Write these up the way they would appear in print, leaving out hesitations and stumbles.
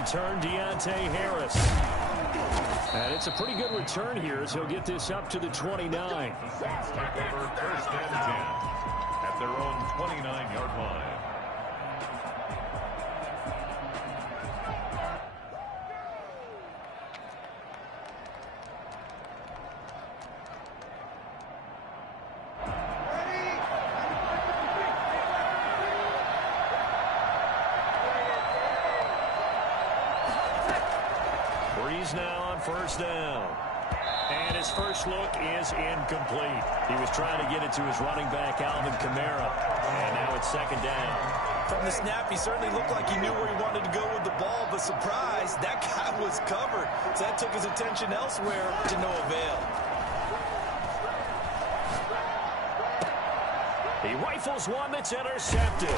return, Deontay Harris. And it's a pretty good return here as he'll get this up to the 29. Saints take over 1st and 10 at their own 29-yard line. Breeze now on 1st down. And his first look is incomplete. He was trying to get it to his running back, Alvin Kamara. And now it's 2nd down. From the snap, he certainly looked like he knew where he wanted to go with the ball, but surprise, that guy was covered. So that took his attention elsewhere to no avail. He rifles one that's intercepted.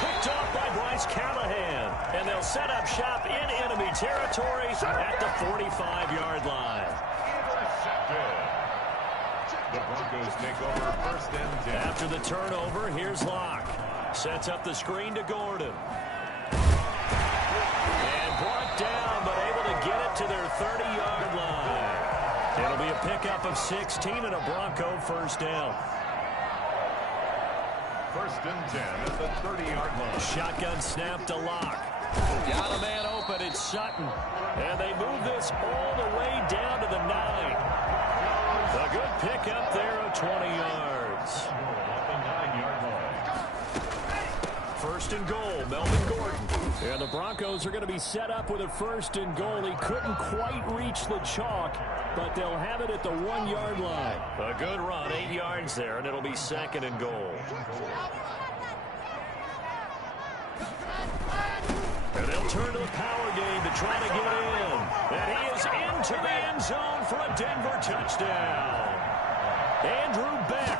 Picked off by Bryce Callahan. And they'll set up shop in enemy territory at the 45-yard line. The Broncos take over 1st and 10. After the turnover, here's Locke. Sets up the screen to Gordon. And brought down, but able to get it to their 30-yard line. It'll be a pickup of 16 and a Bronco 1st down. 1st and 10 at the 30-yard line. Shotgun snap to Locke. Got a man open. It's Sutton. And they move this all the way down to the 9. A good pickup there of 20 yards. At the 9-yard line. 1st and goal, Melvin Gordon. And the Broncos are going to be set up with a 1st and goal. He couldn't quite reach the chalk, but they'll have it at the 1-yard line. A good run, 8 yards there, and it'll be 2nd and goal. And they'll turn to the power game to try to get in. And he is into the end zone for a Denver touchdown. Andrew Beck,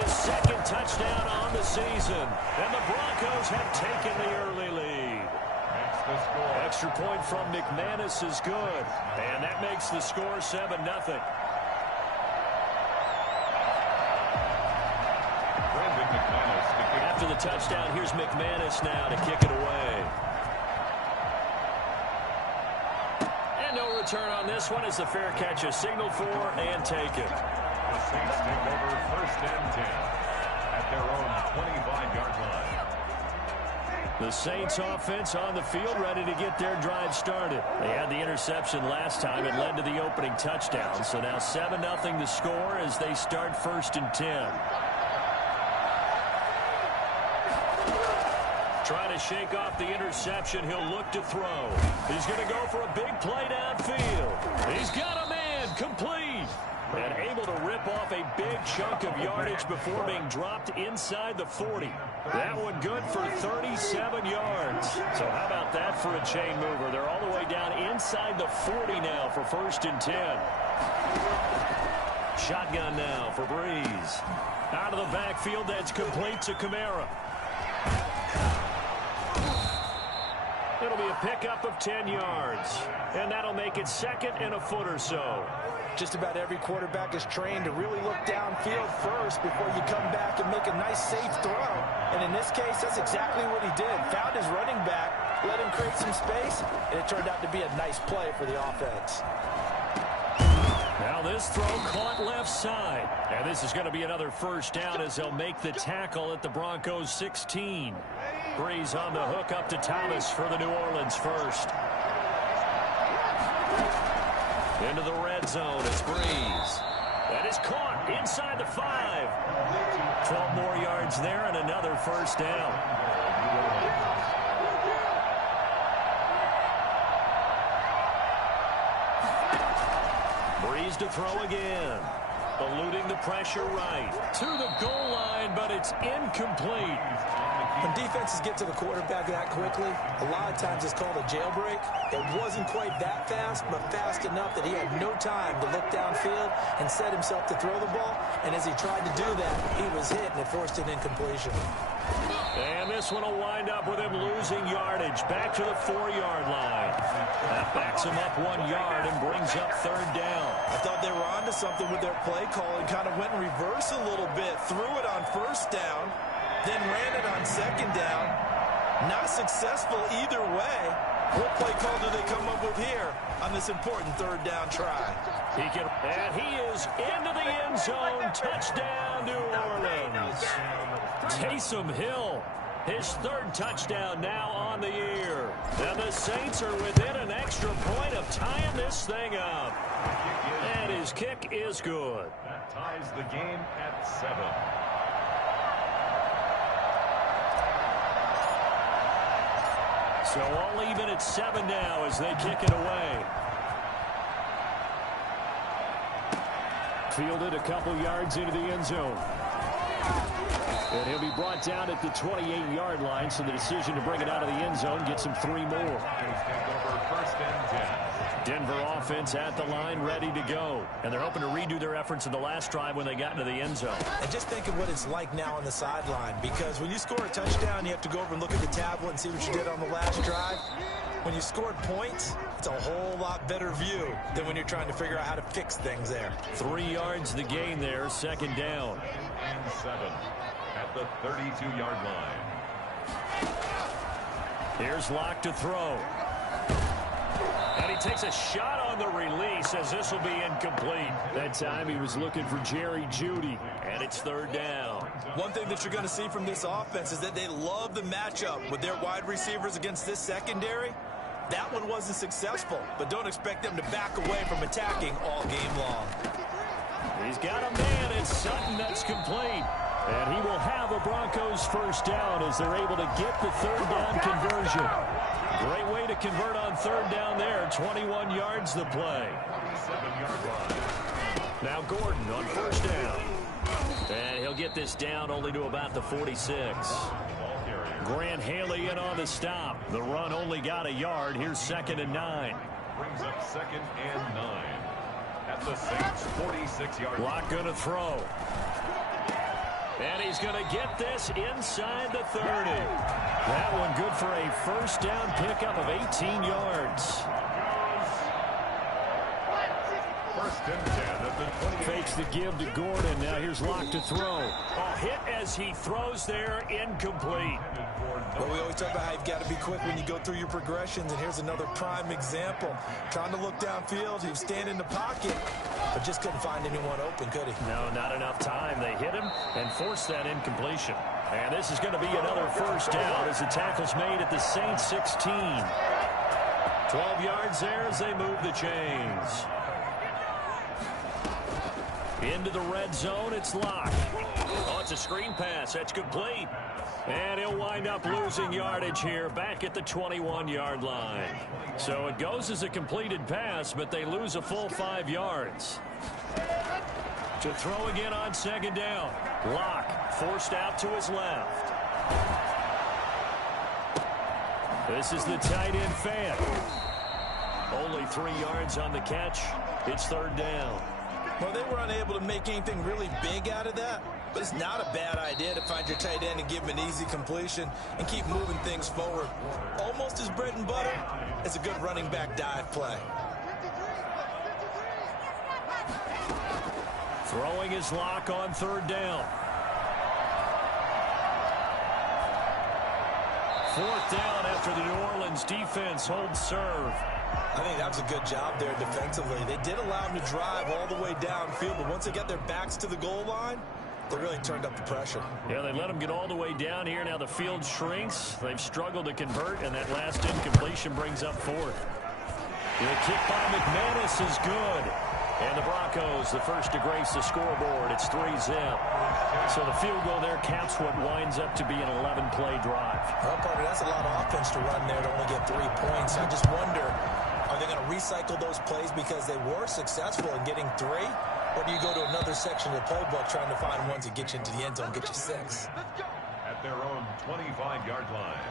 his 2nd touchdown on the season. And the Broncos have taken the early lead. Makes the score. Extra point from McManus is good. And that makes the score 7-0. Brandon McManus to kick. After the touchdown, here's McManus now to kick it away. And no return on this one as the fair catch is signaled for and taken. The Saints take over 1st and 10 at their own 25-yard line. The Saints offense on the field ready to get their drive started. They had the interception last time. It led to the opening touchdown. So now 7-0 the score as they start 1st and 10. Trying to shake off the interception. He'll look to throw. He's going to go for a big play downfield. He's got a man complete. And able to rip off a big chunk of yardage before being dropped inside the 40. That one good for 37 yards. So how about that for a chain mover? They're all the way down inside the 40 now for 1st and 10. Shotgun now for Breeze. Out of the backfield, that's complete to Kamara. It'll be a pickup of 10 yards. And that'll make it 2nd and a foot or so. Just about every quarterback is trained to really look downfield first before you come back and make a nice, safe throw. And in this case, that's exactly what he did. Found his running back, let him create some space, and it turned out to be a nice play for the offense. Now this throw caught left side. And this is going to be another 1st down as they'll make the tackle at the Broncos 16. Breeze on the hook up to Thomas for the New Orleans 1st. Into the red zone, it's Breeze. That is caught inside the 5. 12 more yards there and another 1st down. Breeze to throw again. Eluding the pressure right. To the goal line, but it's incomplete. When defenses get to the quarterback that quickly, a lot of times it's called a jailbreak. It wasn't quite that fast, but fast enough that he had no time to look downfield and set himself to throw the ball. And as he tried to do that, he was hit and it forced an incompletion. And this one will wind up with him losing yardage. Back to the 4-yard line. That backs him up 1 yard and brings up 3rd down. I thought they were onto something with their play call and kind of went in reverse a little bit. Threw it on 1st down. Then ran it on 2nd down. Not successful either way. What play call do they come up with here on this important third down try? And he is into the end zone. Touchdown, New Orleans. Taysom Hill, his third touchdown now on the year. And the Saints are within an extra point of tying this thing up. And his kick is good. That ties the game at 7. So all even at 7 now as they kick it away. Fielded a couple yards into the end zone. And he'll be brought down at the 28-yard line, so the decision to bring it out of the end zone gets him 3 more. First and 10. Denver offense at the line, ready to go. And they're hoping to redo their efforts in the last drive when they got into the end zone. And just think of what it's like now on the sideline, because when you score a touchdown, you have to go over and look at the tablet and see what you did on the last drive. When you scored points, it's a whole lot better view than when you're trying to figure out how to fix things there. 3 yards the gain there, second down. And 7 at the 32-yard line. Here's Locke to throw. And he takes a shot on the release as this will be incomplete. That time he was looking for Jerry Jeudy, and it's third down. One thing that you're going to see from this offense is that they love the matchup with their wide receivers against this secondary. That one wasn't successful, but don't expect them to back away from attacking all game long. He's got a man, it's Sutton, that's complete. And he will have a Broncos first down as they're able to get the third down conversion. Great way to convert on third down there. 21 yards the play. 7-yard line. Now Gordon on first down. And he'll get this down only to about the 46. Grant Haley in on the stop. The run only got a yard. Here's 2nd and 9. Brings up 2nd and 9. At the Saints' 46-yard line. Locke going to throw. And he's going to get this inside the 30. That one good for a first down pickup of 18 yards. First and 10 at the 28. Fakes the give to Gordon. Now here's Locke to throw. A hit as he throws there, incomplete. Well, we always talk about how you've got to be quick when you go through your progressions, and here's another prime example. Trying to look downfield, he was standing in the pocket, but just couldn't find anyone open, could he? No, not enough time. They hit him and forced that incompletion. And this is going to be another first down as the tackle's made at the Saints 16. 12 yards there as they move the chains. Into the red zone, it's Locke. Oh, it's a screen pass. That's complete. And he'll wind up losing yardage here back at the 21-yard line. So it goes as a completed pass, but they lose a full 5 yards. To throw again on second down. Locke forced out to his left. This is the tight end fan. Only 3 yards on the catch. It's third down. Well, they were unable to make anything really big out of that, but it's not a bad idea to find your tight end and give him an easy completion and keep moving things forward. Almost as bread and butter as a good running back dive play. Throwing his Locke on third down. Fourth down after the New Orleans defense holds serve. I think that was a good job there defensively. They did allow him to drive all the way downfield, but once they got their backs to the goal line, they really turned up the pressure. Yeah, they let him get all the way down here. Now the field shrinks. They've struggled to convert, and that last incompletion brings up fourth. The kick by McManus is good. And the Broncos, the first to grace the scoreboard. It's 3-zip. So the field goal there caps what winds up to be an 11-play drive. Well, Parker, that's a lot of offense to run there to only get 3 points. I just wonder, are they going to recycle those plays because they were successful in getting 3? Or do you go to another section of the playbook trying to find ones that get you into the end zone, get you 6? At their own 25-yard line.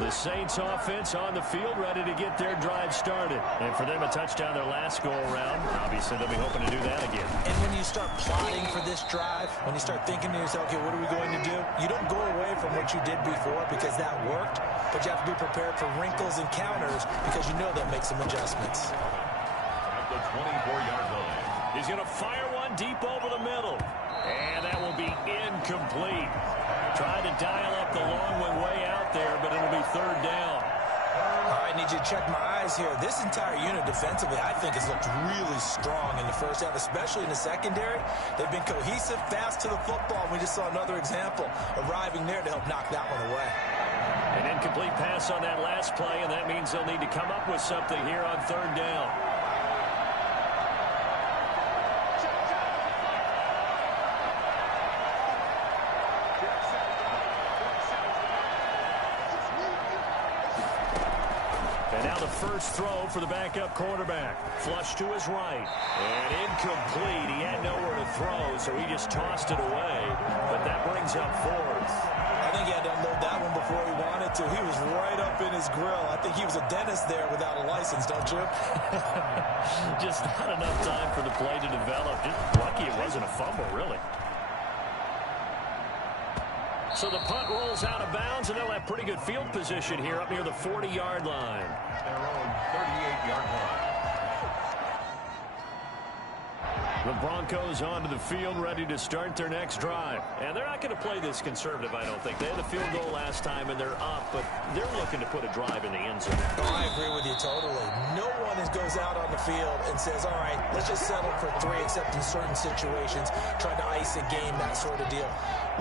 The Saints offense on the field ready to get their drive started. And for them, a touchdown their last go-around. Obviously, they'll be hoping to do that again. And when you start plotting for this drive, when you start thinking to yourself, okay, what are we going to do? You don't go away from what you did before because that worked, but you have to be prepared for wrinkles and counters because you know they'll make some adjustments. At the 24-yard line. He's going to fire one deep over the middle. And that will be incomplete. Tried to dial up the long one way out there, but it'll be third down. All right, I need you to check my eyes here. This entire unit defensively, I think, has looked really strong in the first half, especially in the secondary. They've been cohesive, fast to the football. We just saw another example arriving there to help knock that one away. An incomplete pass on that last play, and that means they'll need to come up with something here on third down. First throw for the backup quarterback. Flush to his right. And incomplete. He had nowhere to throw, so he just tossed it away. But that brings up fourth. I think he had to unload that one before he wanted to. He was right up in his grill. I think he was a dentist there without a license, don't you? Just not enough time for the play to develop. Just lucky it wasn't a fumble, really. So the punt rolls out of bounds, and they'll have pretty good field position here up near the 40-yard line. Their own 38-yard line. The Broncos onto the field, ready to start their next drive. And they're not going to play this conservative, I don't think. They had the field goal last time, and they're up, but they're looking to put a drive in the end zone. Oh, I agree with you totally. No one goes out on the field and says, all right, let's just settle for 3, except in certain situations, trying to ice a game, that sort of deal.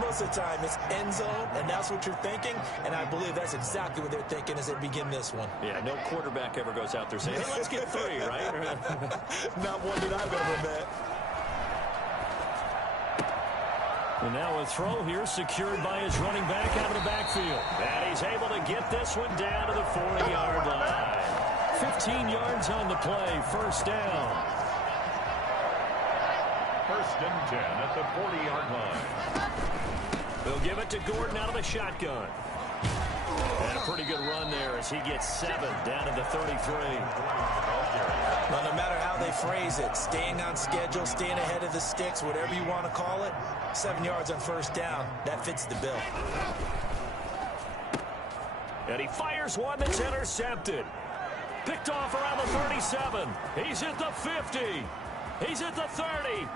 Most of the time, it's end zone, and that's what you're thinking, and I believe that's exactly what they're thinking as they begin this one. Yeah, no quarterback ever goes out there saying, hey, let's get 3, right? Not one that I've ever met. And now a throw here secured by his running back out of the backfield. And he's able to get this one down to the 40-yard line. 15 yards on the play, first down. First and 10 at the 40-yard line. They'll give it to Gordon out of the shotgun. And a pretty good run there as he gets 7 down to the 33. Well, no matter how they phrase it, staying on schedule, staying ahead of the sticks, whatever you want to call it, 7 yards on first down, that fits the bill. And he fires one that's intercepted. Picked off around the 37. He's at the 50. He's at the 30.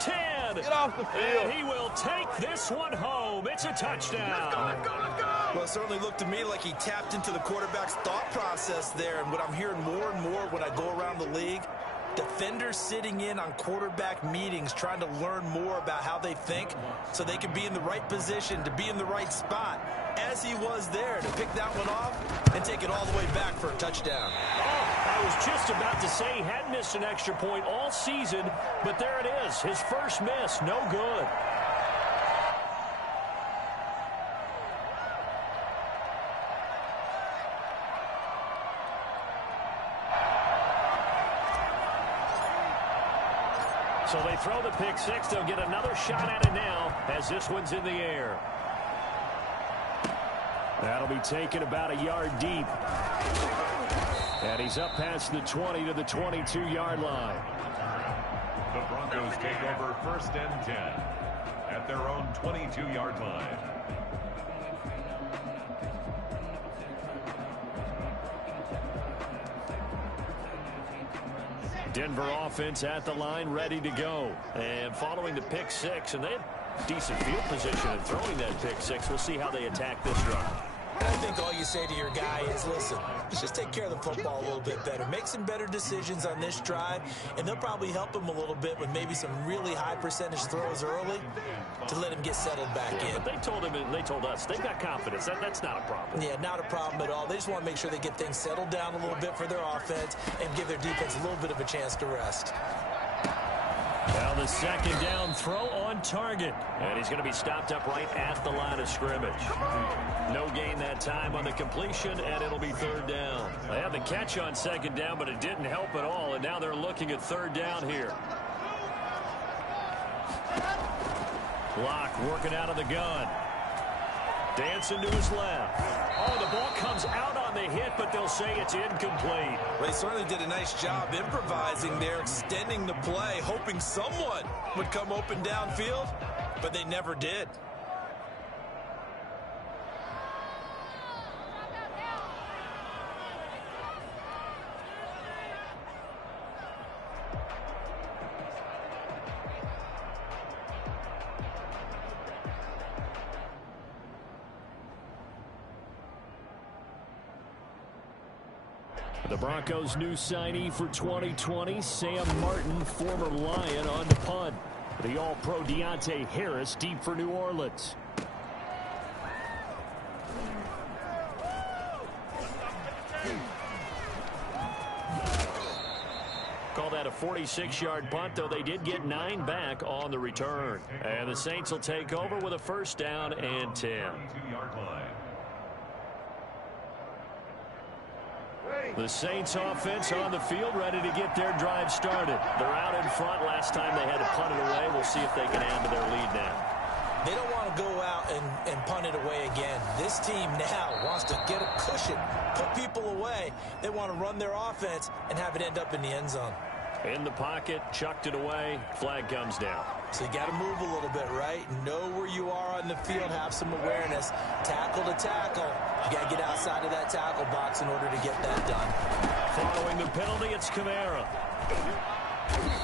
10. Get off the field. And he will take this one home. It's a touchdown. Let's go. Well, it certainly looked to me like he tapped into the quarterback's thought process there. And what I'm hearing more and more when I go around the league, defenders sitting in on quarterback meetings trying to learn more about how they think so they can be in the right position to be in the right spot, as he was there to pick that one off and take it all the way back for a touchdown. I was just about to say he hadn't missed an extra point all season, but there it is. His first miss, no good. So they throw the pick six. They'll get another shot at it now as this one's in the air. That'll be taken about a yard deep. And he's up past the 20 to the 22-yard line. The Broncos take over first and 10 at their own 22-yard line. Denver offense at the line, ready to go. And following the pick six, and they had decent field position in throwing that pick six. We'll see how they attack this drive. I think all you say to your guy is, listen, let's just take care of the football a little bit better. Make some better decisions on this drive, and they'll probably help him a little bit with maybe some really high percentage throws early to let him get settled back in. But they told him, and they told us, they've got confidence. That's not a problem. Yeah, not a problem at all. They just want to make sure they get things settled down a little bit for their offense and give their defense a little bit of a chance to rest. Now the second down throw on target. And he's going to be stopped up right at the line of scrimmage. No gain that time on the completion, and it'll be third down. They had the catch on second down, but it didn't help at all, and now they're looking at third down here. Locke working out of the gun. Dancing to his left. Oh, the ball comes out on the hit, but they'll say it's incomplete. Well, he certainly did a nice job improvising there, extending the play, hoping someone would come open downfield, but they never did. The Broncos' new signee for 2020, Sam Martin, former Lion, on to punt. The All-Pro Deontay Harris deep for New Orleans. Call that a 46-yard punt, though they did get 9 back on the return. And the Saints will take over with a first down and 10. The Saints offense on the field, ready to get their drive started. They're out in front. Last time they had to punt it away. We'll see if they can add to their lead now. They don't want to go out and punt it away again. This team now wants to get a cushion, put people away. They want to run their offense and have it end up in the end zone. In the pocket, chucked it away. Flag comes down. So you got to move a little bit, right? Know where you are on the field. Have some awareness. Tackle to tackle. You got to get outside of that tackle box in order to get that done. Following the penalty, it's Kamara.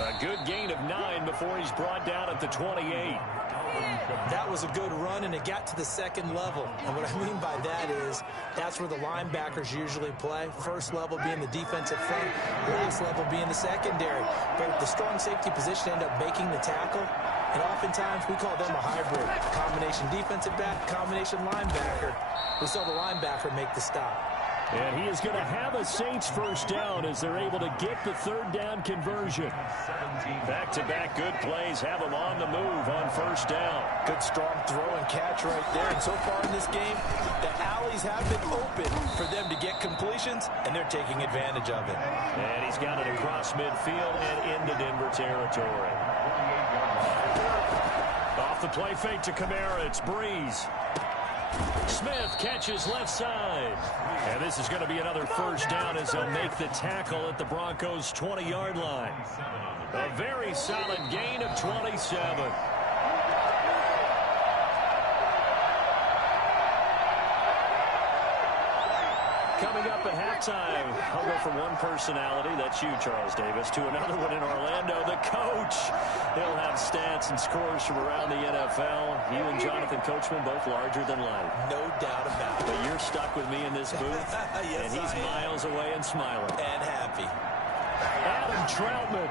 A good gain of 9 before he's brought down at the 28. That was a good run, and it got to the second level. And what I mean by that is that's where the linebackers usually play. First level being the defensive front, last level being the secondary. But the strong safety position end up making the tackle, and oftentimes we call them a hybrid. Combination defensive back, combination linebacker. We saw the linebacker make the stop. And he is going to have a Saints first down as they're able to get the third down conversion. Back-to-back good plays have them on the move on first down. Good strong throw and catch right there. And so far in this game, the alleys have been open for them to get completions, and they're taking advantage of it. And he's got it across midfield and into Denver territory. Off the play fake to Kamara, it's Breeze. Smith catches left side. And this is going to be another first down as they'll make the tackle at the Broncos' 20-yard line. A very solid gain of 27. Coming up at halftime, I'll go from one personality, that's you, Charles Davis, to another one in Orlando, the coach. He'll have stats and scores from around the NFL. You and Jonathan Coachman both larger than life. No doubt about it. But you're stuck with me in this booth, yes, and he's miles away and smiling. And happy. Adam Troutman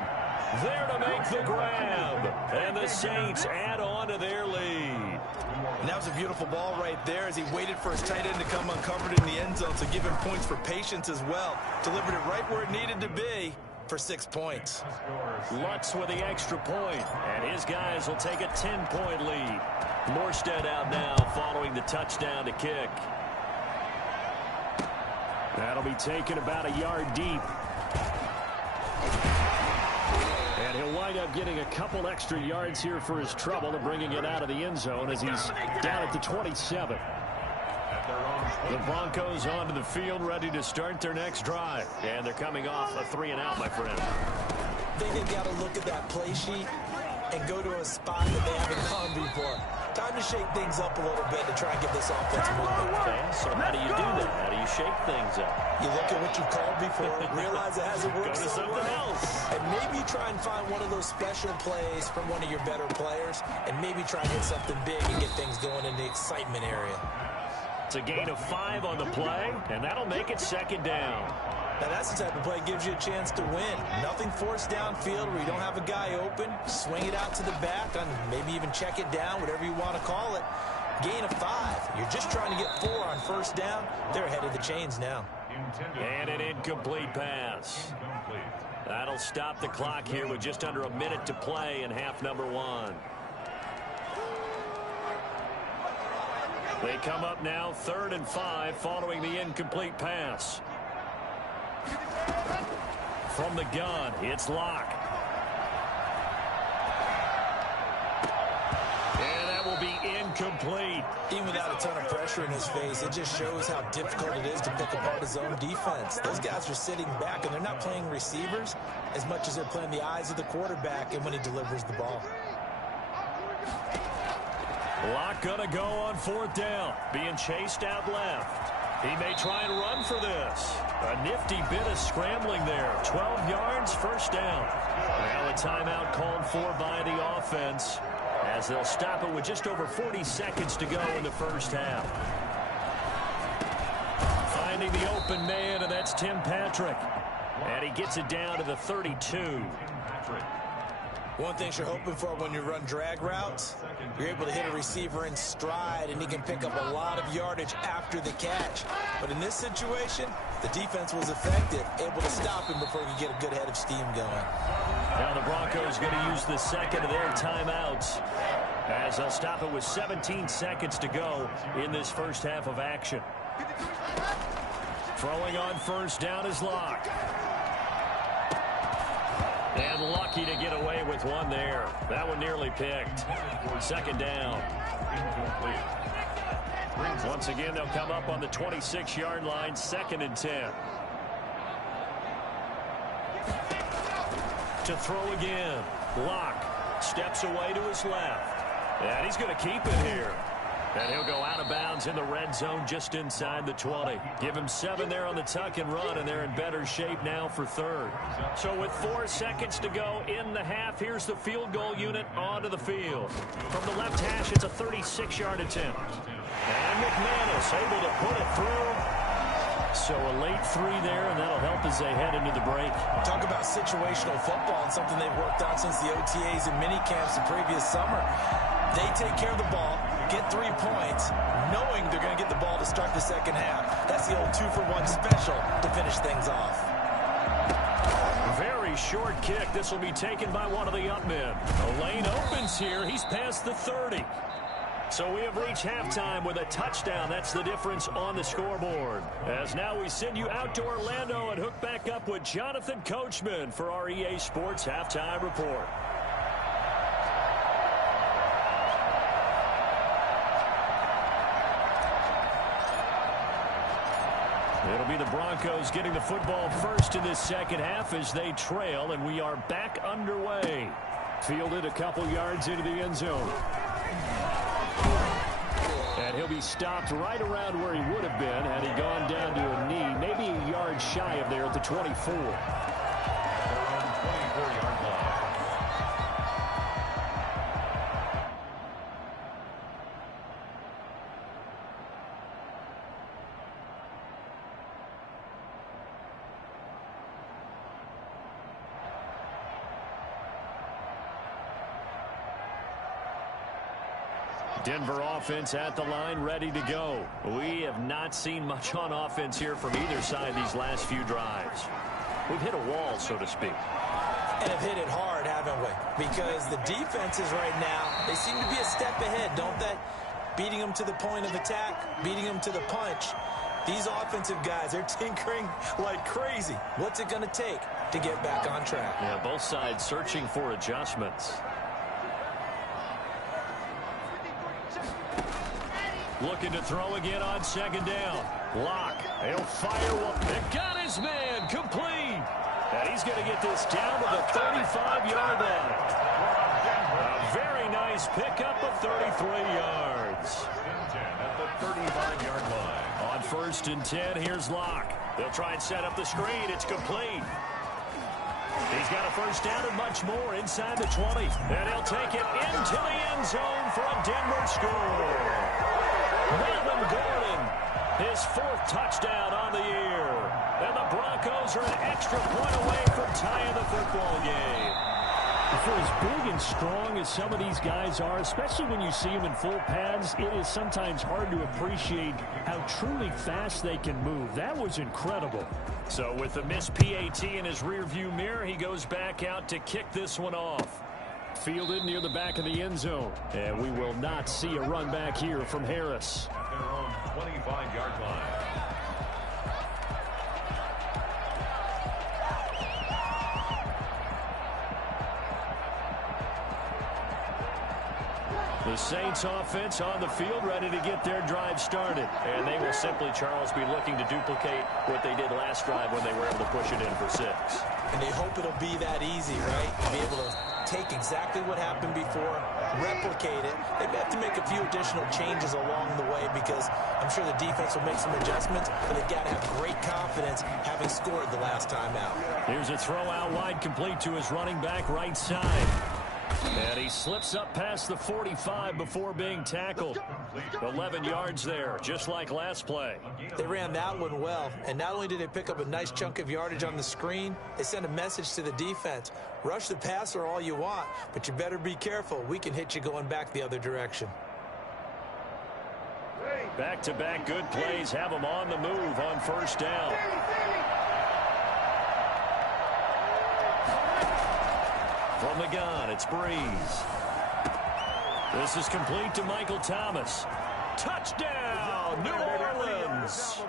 there to make the grab. And the Saints add on to their lead. And that was a beautiful ball right there as he waited for his tight end to come uncovered in the end zone to give him points for patience as well. Delivered it right where it needed to be for 6 points. Lutz with the extra point, and his guys will take a 10-point lead. Morstead out now following the touchdown to kick. That'll be taken about a yard deep. And he'll wind up getting a couple extra yards here for his trouble and bringing it out of the end zone as he's down at the 27. The Broncos onto the field, ready to start their next drive. And they're coming off a 3-and-out, my friend. I think they've got to look at that play sheet and go to a spot that they haven't gone before. Time to shake things up a little bit to try and get this offense moving. Okay, so how do you do that? How do you shake things up? You look at what you called before, realize it hasn't worked Go to so something well, else. and maybe try and find one of those special plays from one of your better players, and maybe try and hit something big and get things going in the excitement area. It's a gain of 5 on the play, and that'll make it second down. Now that's the type of play that gives you a chance to win. Nothing forced downfield where you don't have a guy open. Swing it out to the back and maybe even check it down, whatever you want to call it. Gain of 5. You're just trying to get 4 on first down. They're ahead of the chains now. And an incomplete pass. That'll stop the clock here with just under a minute to play in half number 1. They come up now 3rd and 5 following the incomplete pass. From the gun, it's Locke. And that will be incomplete. Even without a ton of pressure in his face, it just shows how difficult it is to pick apart his own defense. Those guys are sitting back, and they're not playing receivers as much as they're playing the eyes of the quarterback and when he delivers the ball. Locke gonna go on 4th down, being chased out left. He may try and run for this. A nifty bit of scrambling there. 12 yards, first down. Now a timeout called for by the offense as they'll stop it with just over 40 seconds to go in the first half. Finding finding the open man, and that's Tim Patrick. And he gets it down to the 32. One thing you're hoping for when you run drag routes, you're able to hit a receiver in stride, and he can pick up a lot of yardage after the catch. But in this situation, the defense was effective, able to stop him before he could get a good head of steam going. Now the Broncos going to use the second of their timeouts, as they'll stop it with 17 seconds to go in this first half of action. Throwing on first down is Locke. And lucky to get away with one there. That one nearly picked. Second down. Once again, they'll come up on the 26-yard line, 2nd and 10. To throw again. Locke steps away to his left. And he's going to keep it here. And he'll go out of bounds in the red zone just inside the 20. Give him 7 there on the tuck and run, and they're in better shape now for third. So with 4 seconds to go in the half, here's the field goal unit onto the field. From the left hash, it's a 36-yard attempt. And McManus able to put it through. So a late 3 there, and that'll help as they head into the break. Talk about situational football and something they've worked on since the OTAs and mini camps the previous summer. They take care of the ball, get 3 points, knowing they're going to get the ball to start the second half. That's the old 2-for-1 special to finish things off. Very short kick. This will be taken by one of the up men. The lane opens here. He's past the 30. So we have reached halftime with a touchdown. That's the difference on the scoreboard. As now we send you out to Orlando and hook back up with Jonathan Coachman for our EA Sports Halftime Report. It'll be the Broncos getting the football first in this second half as they trail, and we are back underway. Fielded a couple yards into the end zone. And he'll be stopped right around where he would have been had he gone down to a knee, maybe a yard shy of there at the 24. Around 24-yard line. Denver offense at the line, ready to go. We have not seen much on offense here from either side these last few drives. We've hit a wall, so to speak. And have hit it hard, haven't we? Because the defenses right now, they seem to be a step ahead, don't they? Beating them to the point of attack, beating them to the punch. These offensive guys, they're tinkering like crazy. What's it going to take to get back on track? Yeah, both sides searching for adjustments. Looking to throw again on second down. Locke, he'll fire one. They got his man, complete. And he's going to get this down to the 35-yard line. A very nice pickup of 33 yards. At the 35-yard line. On 1st and 10, here's Locke. They'll try and set up the screen. It's complete. He's got a first down and much more inside the 20. And he'll take it into the end zone for a Denver score. Melvin Gordon, his 4th touchdown on the year. And the Broncos are an extra point away from tying the football game. For as big and strong as some of these guys are, especially when you see them in full pads, it is sometimes hard to appreciate how truly fast they can move. That was incredible. So with the missed PAT in his rearview mirror, he goes back out to kick this one off. Fielded near the back of the end zone. And we will not see a run back here from Harris. At their own 25-yard line. The Saints offense on the field, ready to get their drive started. And they will simply, Charles, be looking to duplicate what they did last drive when they were able to push it in for 6. And they hope it'll be that easy, right? To be able to take exactly what happened before, replicate it. They may have to make a few additional changes along the way because I'm sure the defense will make some adjustments, but they've got to have great confidence having scored the last time out. Here's a throw out wide, complete to his running back right side. And he slips up past the 45 before being tackled. 11 yards there, just like last play. They ran that one well, and not only did they pick up a nice chunk of yardage on the screen, they sent a message to the defense. Rush the passer all you want, but you better be careful. We can hit you going back the other direction. Back-to-back good plays have them on the move on first down. From the gun, it's Breeze. This is complete to Michael Thomas. Touchdown, New Orleans.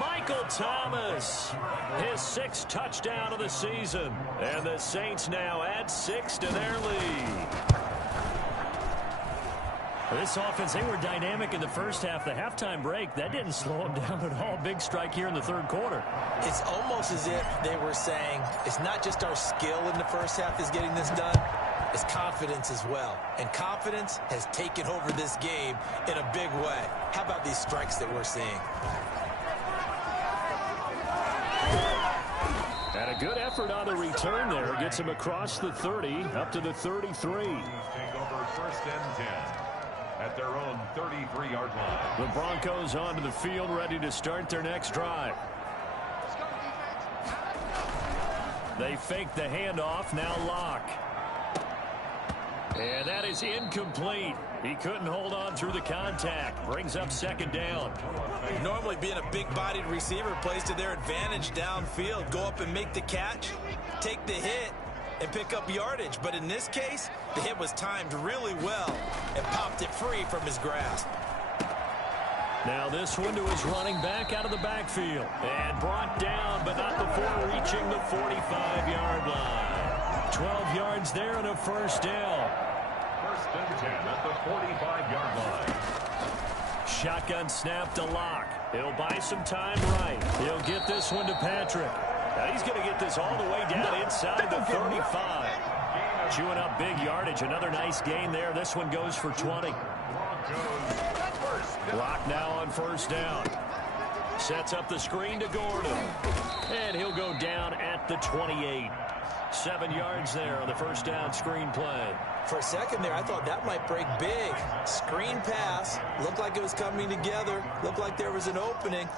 Michael Thomas, his 6th touchdown of the season. And the Saints now add 6 to their lead. This offense, they were dynamic in the first half. The halftime break, that didn't slow them down at all. Big strike here in the third quarter. It's almost as if they were saying, it's not just our skill in the first half that's getting this done, it's confidence as well. And confidence has taken over this game in a big way. How about these strikes that we're seeing? And a good effort on the return there. Gets him across the 30, up to the 33. Take over first and 10. At their own 33-yard line. The Broncos onto the field, ready to start their next drive. They fake the handoff, now Locke. And that is incomplete. He couldn't hold on through the contact. Brings up second down. Normally being a big-bodied receiver plays to their advantage downfield. Go up and make the catch, take the hit, and pick up yardage. But in this case, the hit was timed really well and popped it free from his grasp. Now this one to his running back out of the backfield. And brought down, but not before reaching the 45-yard line. 12 yards there and a first down. First and 10 at the 45-yard line. Shotgun snap to Locke. He'll buy some time right. He'll get this one to Patrick. Now he's going to get this all the way down inside the 35. Chewing up big yardage. Another nice gain there. This one goes for 20. Locke now on first down. Sets up the screen to Gordon. And he'll go down at the 28. 7 yards there on the first down screen play. For a second there, I thought that might break big. Screen pass. Looked like it was coming together. Looked like there was an opening.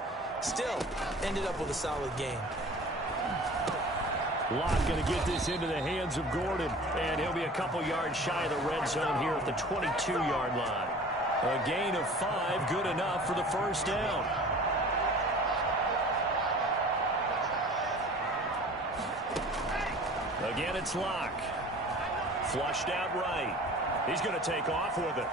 Still, ended up with a solid gain. Locke going to get this into the hands of Gordon. And he'll be a couple yards shy of the red zone here at the 22-yard line. A gain of 5, good enough for the first down. Again, it's Locke. Flushed out right. He's going to take off with it.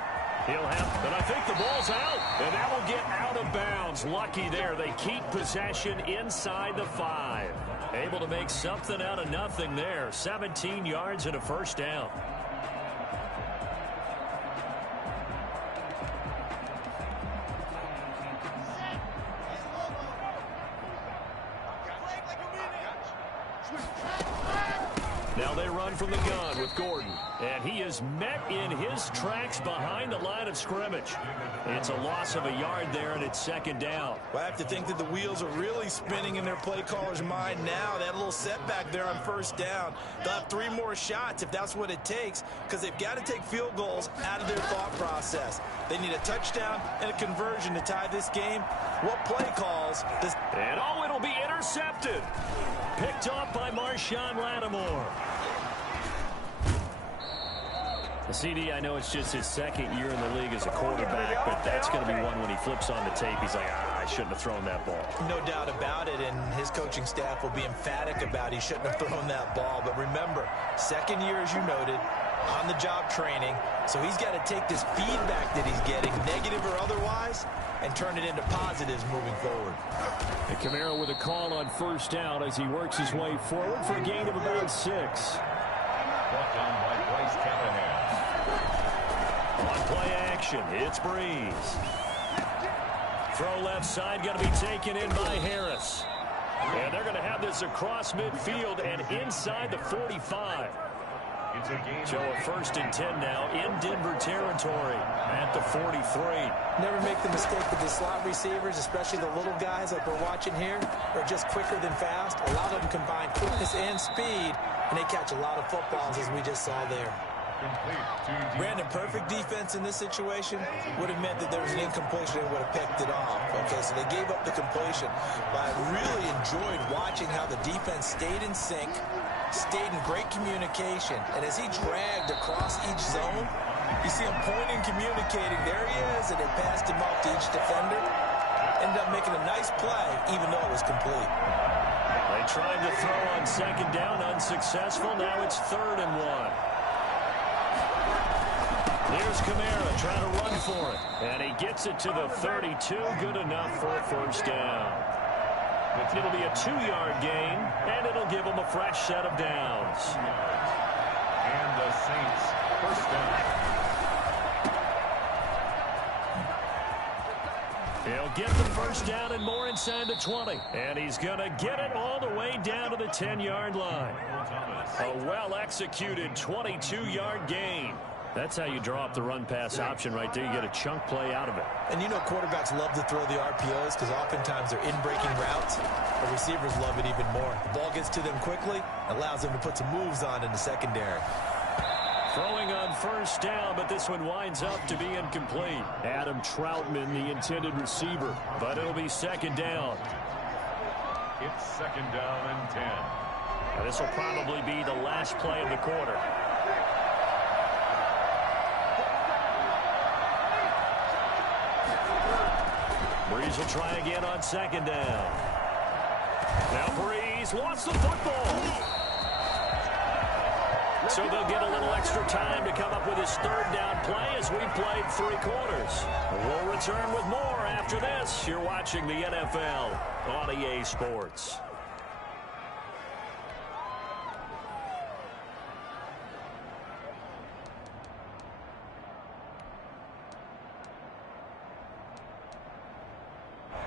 He'll have, but I think the ball's out. And that will get out of bounds. Lucky there. They keep possession inside the 5. Able to make something out of nothing there. 17 yards and a first down. Now they run from the gun with Gordon. And he is met in his tracks behind the line of scrimmage. It's a loss of a yard there, and it's second down. Well, I have to think that the wheels are really spinning in their play caller's mind now. That little setback there on first down. They'll have 3 more shots if that's what it takes, because they've got to take field goals out of their thought process. They need a touchdown and a conversion to tie this game. What play calls does... And oh, it'll be intercepted. Picked off by Marshawn Lattimore. The CD, I know it's just his second year in the league as a quarterback, but that's going to be one when he flips on the tape. He's like, I shouldn't have thrown that ball. No doubt about it, and his coaching staff will be emphatic about he shouldn't have thrown that ball. But remember, second year, as you noted, on-the-job training, so he's got to take this feedback that he's getting, negative or otherwise, and turn it into positives moving forward. And Kamara with a call on first down as he works his way forward for a gain of about 6. Brought down by Bryce Callahan. On play action, it's Breeze. Throw left side, going to be taken in by Harris. And they're going to have this across midfield and inside the 45. So a first and 10 now in Denver territory at the 43. Never make the mistake with the slot receivers, especially the little guys like we're watching here, are just quicker than fast. A lot of them combine quickness and speed, and they catch a lot of footballs as we just saw there. Brandon, perfect defense in this situation would have meant that there was an incompletion and would have picked it off. Okay, so they gave up the completion. But I really enjoyed watching how the defense stayed in sync, stayed in great communication. And as he dragged across each zone, you see him pointing, communicating. There he is, and they passed him off to each defender. Ended up making a nice play, even though it was complete. They tried to throw on second down, unsuccessful. Now it's 3rd and 1. Here's Kamara trying to run for it. And he gets it to the 32. Good enough for a first down. It'll be a 2-yard gain, and it'll give them a fresh set of downs. And the Saints, first down. He'll get the first down and more inside the 20. And he's going to get it all the way down to the 10-yard line. A well-executed 22-yard gain. That's how you draw up the run-pass option right there. You get a chunk play out of it. And you know quarterbacks love to throw the RPOs because oftentimes they're in-breaking routes. The receivers love it even more. The ball gets to them quickly, allows them to put some moves on in the secondary. Throwing on first down, but this one winds up to be incomplete. Adam Troutman, the intended receiver, but it'll be second down. It's second down and 10. Now, this will probably be the last play of the quarter. Breeze will try again on second down. Now Breeze wants the football. So they'll get a little extra time to come up with his 3rd down play as we've played 3 quarters. We'll return with more after this. You're watching the NFL on EA Sports.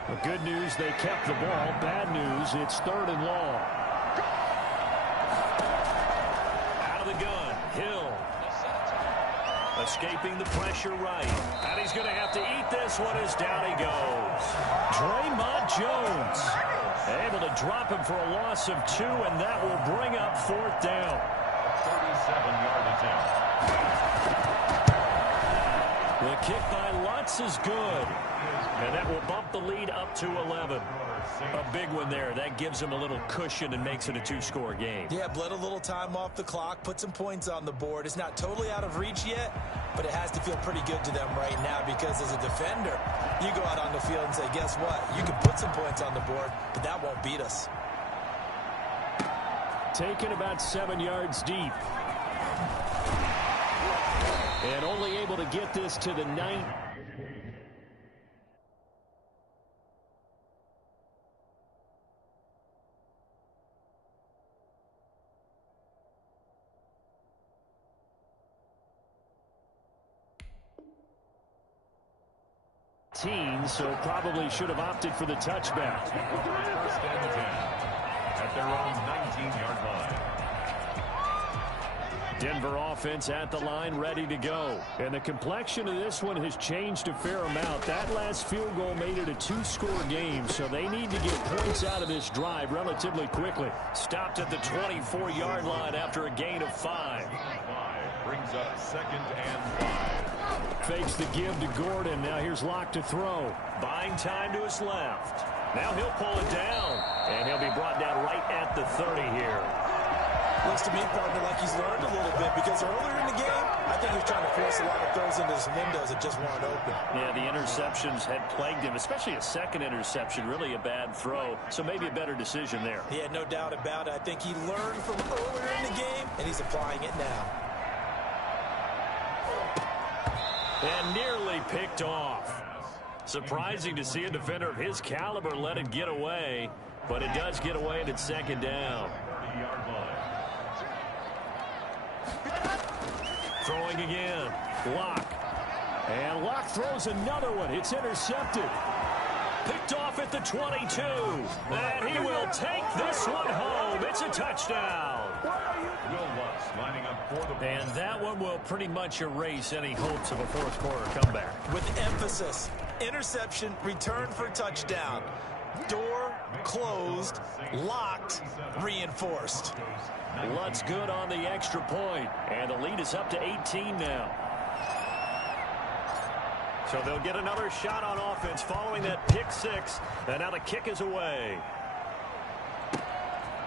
The good news, they kept the ball. Bad news, it's 3rd and long. Out of the gun, Hill. Escaping the pressure right. And he's going to have to eat this one as down he goes. Draymond Jones able to drop him for a loss of 2, and that will bring up 4th down. 37-yard attempt. The kick by Lutz is good. And that will bump the lead up to 11. A big one there. That gives them a little cushion and makes it a 2-score game. Yeah, bled a little time off the clock, put some points on the board. It's not totally out of reach yet, but it has to feel pretty good to them right now because as a defender, you go out on the field and say, guess what? You can put some points on the board, but that won't beat us. Taken about 7 yards deep. And only able to get this to the 9. So probably should have opted for the touchback. First and 10 at their own 19-yard line. Denver offense at the line, ready to go. And the complexion of this one has changed a fair amount. That last field goal made it a 2-score game, so they need to get points out of this drive relatively quickly. Stopped at the 24-yard line after a gain of 5. Brings up 2nd and 5. Fakes the give to Gordon. Now here's Locke to throw. Buying time to his left. Now he'll pull it down. And he'll be brought down right at the 30 here. Looks to me, partner, like he's learned a little bit because earlier in the game, I think he was trying to force a lot of throws into his windows that just weren't open. Yeah, the interceptions had plagued him, especially a second interception. Really a bad throw. So maybe a better decision there. Yeah, no doubt about it. I think he learned from earlier in the game, and he's applying it now. And nearly picked off. Surprising to see a defender of his caliber let it get away, but it does get away and it's second down. Throwing again. Locke. And Locke throws another one. It's intercepted. Picked off at the 22. And he will take this one home. It's a touchdown. And that one will pretty much erase any hopes of a fourth quarter comeback. With emphasis, interception, return for touchdown. Door closed, locked, reinforced. Lutt's good on the extra point, and the lead is up to 18 now. So they'll get another shot on offense following that pick six, and now the kick is away.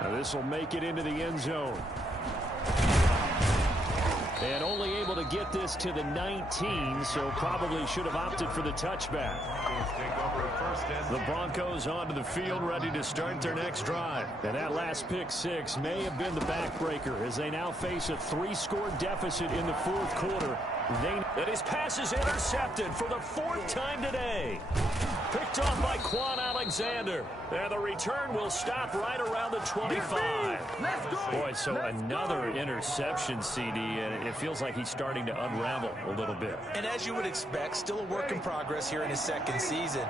Now this will make it into the end zone. And only able to get this to the 19, so probably should have opted for the touchback. The Broncos onto the field, ready to start their next drive. And that last pick six may have been the backbreaker as they now face a 3-score deficit in the fourth quarter. And his pass is intercepted for the 4th time today. Picked off by Quan Alexander. And the return will stop right around the 25. Boy, so another interception, CD, and it feels like he's starting to unravel a little bit. And as you would expect, still a work in progress here in his second season.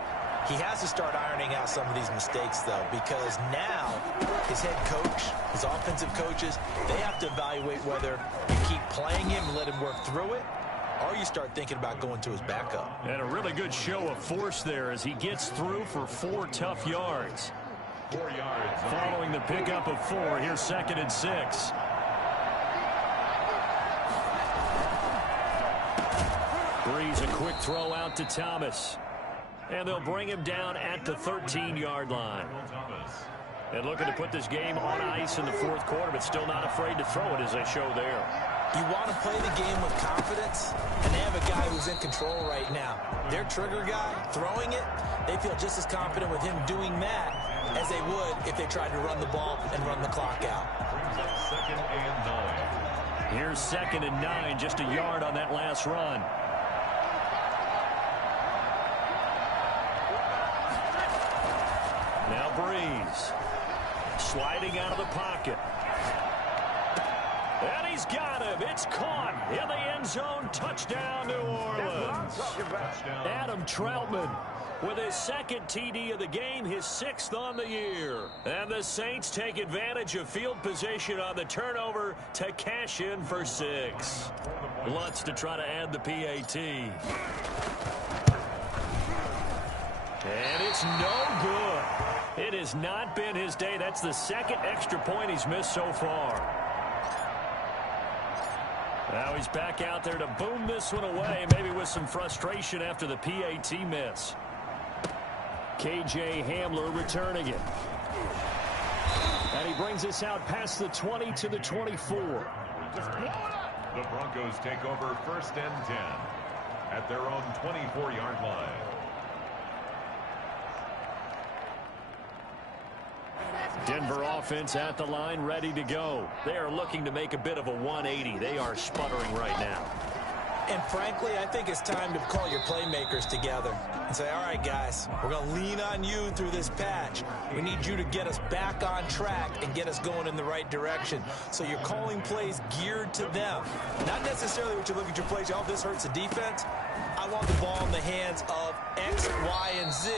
He has to start ironing out some of these mistakes, though, because now his head coach, his offensive coaches, they have to evaluate whether you keep playing him and let him work through it, or you start thinking about going to his backup. And a really good show of force there as he gets through for 4 tough yards. 4 yards. Following the pickup of 4, here's 2nd and 6. Breeze a quick throw out to Thomas. And they'll bring him down at the 13-yard line. And looking to put this game on ice in the fourth quarter, but still not afraid to throw it as they show there. You want to play the game with confidence, and they have a guy who's in control right now. Their trigger guy, throwing it, they feel just as confident with him doing that as they would if they tried to run the ball and run the clock out. Brings up 2nd and 9. Here's 2nd and 9, just a yard on that last run. Now Breeze. Sliding out of the pocket. And he's got him. It's caught in the end zone. Touchdown, New Orleans. Adam Troutman with his 2nd TD of the game, his 6th on the year. And the Saints take advantage of field position on the turnover to cash in for 6. Lutz to try to add the PAT. And it's no good. It has not been his day. That's the 2nd extra point he's missed so far. Now he's back out there to boom this one away, maybe with some frustration after the PAT miss. KJ Hamler returning it. And he brings us out past the 20 to the 24. The Broncos take over 1st and 10 at their own 24-yard line. Denver offense at the line, ready to go. They are looking to make a bit of a 180. They are sputtering right now. And frankly, I think it's time to call your playmakers together and say, all right, guys, we're going to lean on you through this patch. We need you to get us back on track and get us going in the right direction. So you're calling plays geared to them. Not necessarily what you look at your plays, oh, this hurts the defense. I want the ball in the hands of X, Y, and Z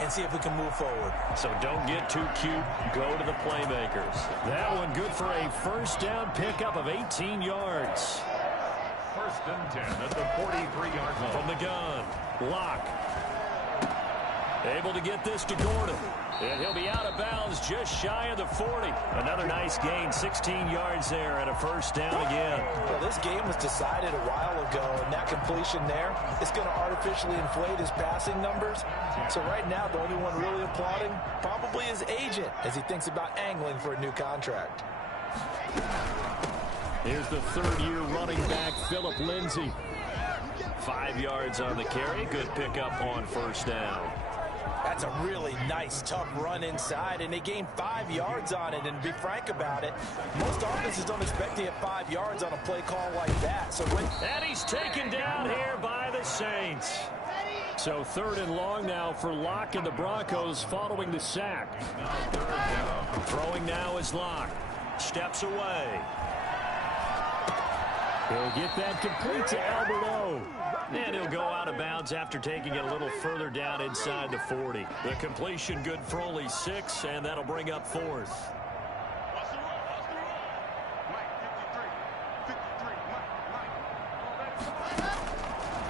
and see if we can move forward. So don't get too cute. Go to the playmakers. That one good for a 1st down pickup of 18 yards. 1st and 10 at the 43-yard line. From the gun, Locke. Able to get this to Gordon. And he'll be out of bounds just shy of the 40. Another nice gain, 16 yards there and a 1st down again. Well, this game was decided a while ago, and that completion there is going to artificially inflate his passing numbers. So right now, the only one really applauding probably his agent as he thinks about angling for a new contract. Here's the 3rd-year running back, Philip Lindsay. 5 yards on the carry. Good pickup on 1st down. That's a really nice, tough run inside, and they gained 5 yards on it. And to be frank about it, most offenses don't expect to get 5 yards on a play call like that. So and he's taken down here by the Saints. So 3rd and long now for Locke and the Broncos following the sack. Throwing now is Locke. Steps away. He'll get that complete to Albert O. And he'll go out of bounds after taking it a little further down inside the 40. The completion good for only 6, and that'll bring up 4th.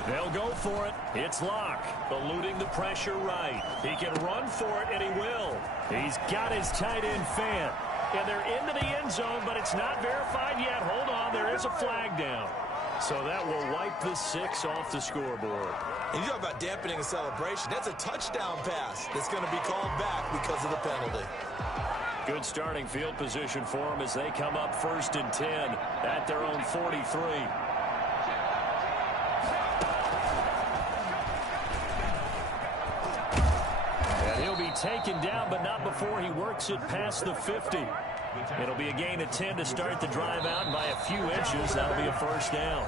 They'll go for it. It's Locke, eluding the pressure right. He can run for it, and he will. He's got his tight end fan. And they're into the end zone, but it's not verified yet. Hold on, there is a flag down. So that will wipe the 6 off the scoreboard. And you talk about dampening a celebration. That's a touchdown pass that's going to be called back because of the penalty. Good starting field position for them as they come up 1st and 10 at their own 43. And he'll be taken down, but not before he works it past the 50. It'll be a gain of 10 to start the drive out, and by a few inches, that'll be a 1st down.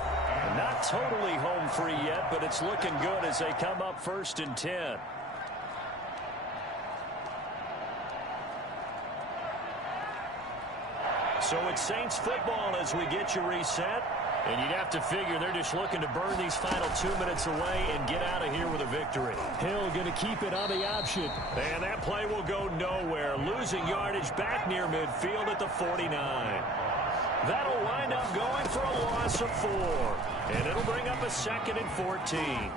Not totally home free yet, but it's looking good as they come up 1st and 10. So it's Saints football as we get you reset. And you'd have to figure they're just looking to burn these final 2 minutes away and get out of here with a victory. Hill going to keep it on the option. And that play will go nowhere. Losing yardage back near midfield at the 49. That'll wind up going for a loss of 4. And it'll bring up a 2nd and 14.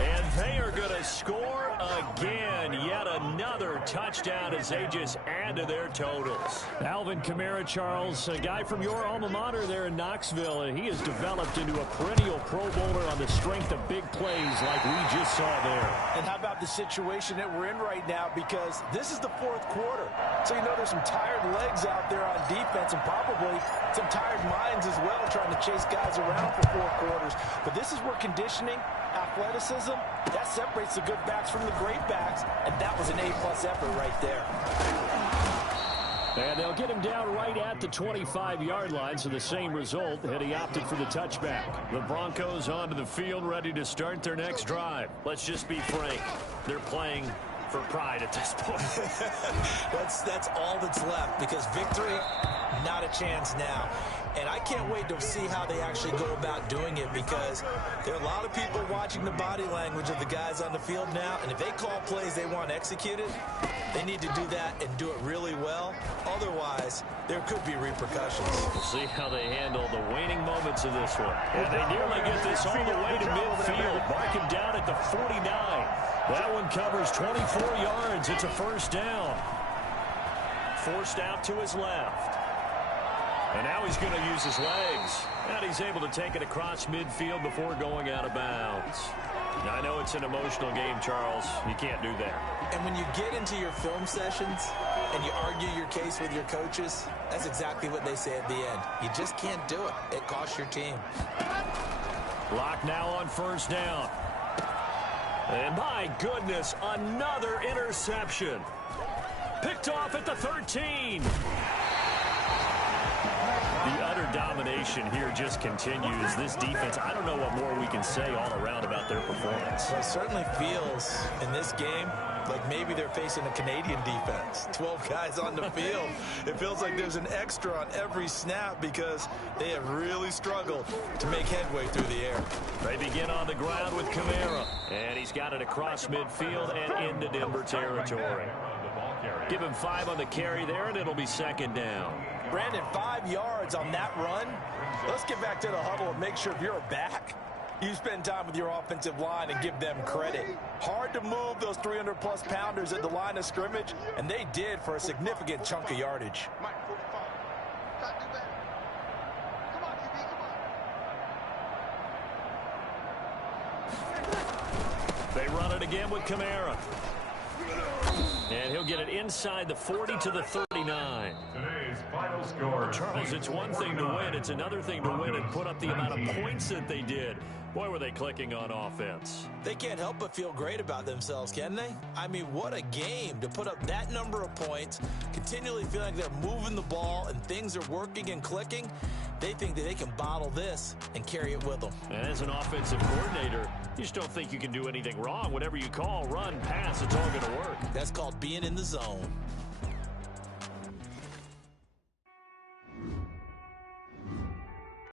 And they are going to score again. Yet another touchdown as they just add to their totals. Alvin Kamara, Charles, a guy from your alma mater there in Knoxville, and he has developed into a perennial Pro Bowler on the strength of big plays like we just saw there. And how about the situation that we're in right now? Because this is the 4th quarter. So you know there's some tired legs out there on defense and probably some tired minds as well trying to chase guys around for 4 quarters. But this is where conditioning, athleticism, that separates the good backs from the great backs, and that was an A+ effort right there. And they'll get him down right at the 25-yard line, so the same result had he opted for the touchback. The Broncos onto the field, ready to start their next drive. Let's just be frank. They're playing for pride at this point. That's all that's left, because victory, not a chance now. And I can't wait to see how they actually go about doing it, because there are a lot of people watching the body language of the guys on the field now, and if they call plays they want executed, they need to do that and do it really well. Otherwise, there could be repercussions. We'll see how they handle the waning moments of this one. And they nearly get this all the way to midfield. Mark him down at the 49. That one covers 24 yards. It's a 1st down. Forced out to his left. And now he's going to use his legs. And he's able to take it across midfield before going out of bounds. Now, I know it's an emotional game, Charles. You can't do that. And when you get into your film sessions and you argue your case with your coaches, that's exactly what they say at the end. You just can't do it. It costs your team. Locke now on 1st down. And my goodness, another interception. Picked off at the 13. The utter domination here just continues. This defense, I don't know what more we can say all around about their performance. Well, it certainly feels in this game like maybe they're facing a Canadian defense. 12 guys on the field. It feels like there's an extra on every snap because they have really struggled to make headway through the air. They begin on the ground with Kamara. And he's got it across midfield and into Denver territory. Give him 5 on the carry there, and it'll be 2nd down. Brandon, 5 yards on that run. Let's get back to the huddle and make sure if you're a back, you spend time with your offensive line and give them credit. Hard to move those 300-plus pounders at the line of scrimmage, and they did for a significant chunk of yardage. They run it again with Kamara. And he'll get it inside the 40 to the 39. Today's final score. Charles, it's one thing to win. It's another thing to win and put up the amount of points that they did. Boy, were they clicking on offense. They can't help but feel great about themselves, can they? I mean, what a game to put up that number of points, continually feeling like they're moving the ball and things are working and clicking. They think that they can bottle this and carry it with them. And as an offensive coordinator, you just don't think you can do anything wrong. Whatever you call, run, pass, it's all going to work. That's called being in the zone.